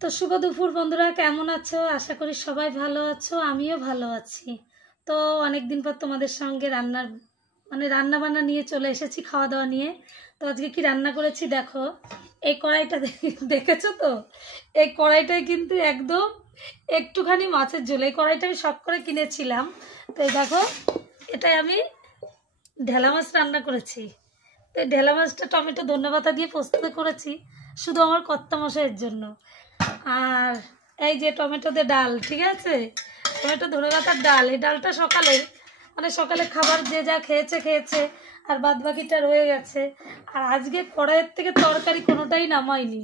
তো শুভ দুপুর বন্ধুরা, কেমন আছো? আশা করি সবাই ভালো আছো, আমিও ভালো আছি। তো অনেকদিন পর তোমাদের সঙ্গে রান্না বান্না নিয়ে চলে এসেছি, খাওয়া দাওয়া নিয়ে। তো আজকে কি রান্না করেছি দেখো। এই কড়াইটা দেখেছো তো? এই কড়াইটাই কিন্তু একদম একটুখানি মাছের ঝোল। এই কড়াইটা আমি শখ করে কিনেছিলাম। তো এই দেখো, এটাই আমি ঢেলা মাছ রান্না করেছি। তো এই ঢেলা মাছটা টমেটো ধনেপাতা দিয়ে প্রস্তুত করেছি শুধু আমার কর্তামশাইয়ের জন্য। আর এই যে টমেটোতে ডাল, ঠিক আছে, টমেটো ধনেপাতার ডাল। এই ডালটা সকালে খাবার যে যা খেয়েছে, আর বাদ বাকিটা রয়ে গেছে। আর আজকে কড়াইয়ের থেকে তরকারি কোনোটাই নামাইনি।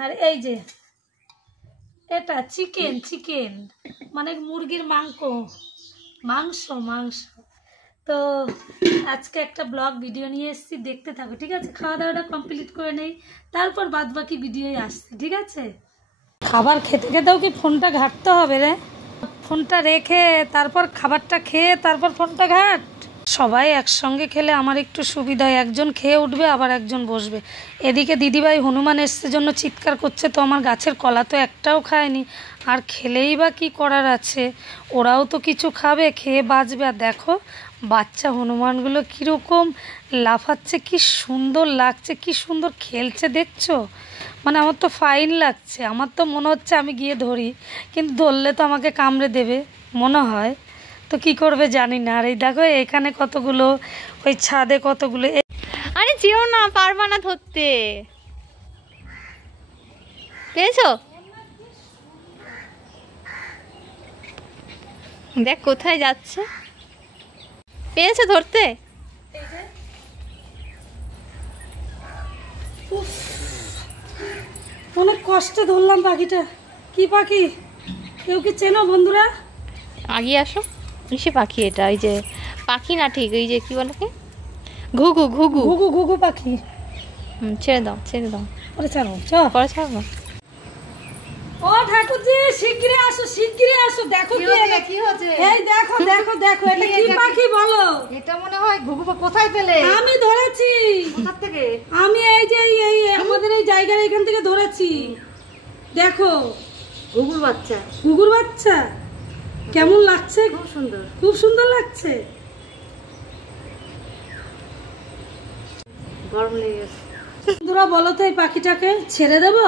আর এই যে এটা চিকেন মানে মুরগির মাংস। তো আজকে একটা ব্লগ ভিডিও নিয়ে এসেছি, দেখতে থাকো, ঠিক আছে? খাওয়া দাওয়াটা কমপ্লিট করে নেই, তারপর বাদ বাকি ভিডিওই আসছে, ঠিক আছে? খাবার খেতে খেতেও কি ফোনটা ঘাঁটতে হবে রে? ফোনটা রেখে তারপর খাবারটা খেয়ে তারপর ফোনটা ঘাঁট। সবাই একসঙ্গে খেলে আমার একটু সুবিধা হয়, একজন খেয়ে উঠবে আবার একজন বসবে। এদিকে দিদিভাই হনুমান এসছে জন্য চিৎকার করছে, তো আমার গাছের কলা তো একটাও খায়নি। আর খেলেই বা কি করার আছে, ওরাও তো কিছু খাবে, খেয়ে বাঁচবে। আর দেখো বাচ্চা হনুমানগুলো কীরকম লাফাচ্ছে, কি সুন্দর লাগছে, কি সুন্দর খেলছে দেখছো? মানে আমার তো ফাইন লাগছে, আমার তো মনে হচ্ছে আমি গিয়ে ধরি, কিন্তু ধরলে তো আমাকে কামড়ে দেবে মনে হয়। তো কি করবে জানি না। আর এই দেখো এখানে কতগুলো, ওই ছাদে কতগুলো। আরে যেও না, পারবা না ধরতে। পেয়েছো? দেখ কোথায় যাচ্ছে। পেয়েছো ধরতে? অনেক কষ্টে ধরলাম পাখিটা। কি পাখি, কেউ কি চেনো বন্ধুরা? আগিয়ে আসো। কিসে পাখি এটা? এই যে পাখি না, ঠিক এই যে কি বলে, ঘুঘু ঘুঘু ঘুঘু ঘুঘু পাখি। ছেড়ে দাও পরে ছাড়ো, পরে ছাড়বো। ও ঠাকুরজি, শিগগিরই আসো। দেখো কি হচ্ছে। এই দেখো এটা কি পাখি বলো? এটা মনে হয় ঘুঘু। কোথায় পেলে? আমি ধরেছি। কোথা থেকে? আমি এই যে আমাদের এই জায়গার এখান থেকে ধরেছি। দেখো ঘুঘুর বাচ্চা। কেমন লাগছে? খুব সুন্দর লাগছে। গরম লেগে গেছে। বন্ধুরা বলো তো, এই পাখিটাকে ছেড়ে দেবো?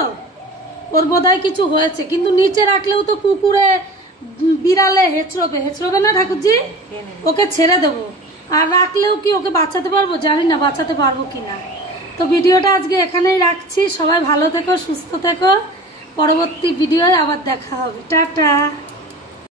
ওর বোধহয় কিছু হয়েছে, কিন্তু নিচে রাখলেও তো কুকুরে বিড়ালে হেঁচড়বে না ঠাকুরজি? ওকে ছেড়ে দেবো। আর রাখলেও কি ওকে বাঁচাতে পারবো? জানি না বাঁচাতে পারবো কিনা। তো ভিডিওটা আজকে এখানেই রাখছি। সবাই ভালো থেকো, সুস্থ থেকো। পরবর্তী ভিডিওয় আবার দেখা হবে। টাটা।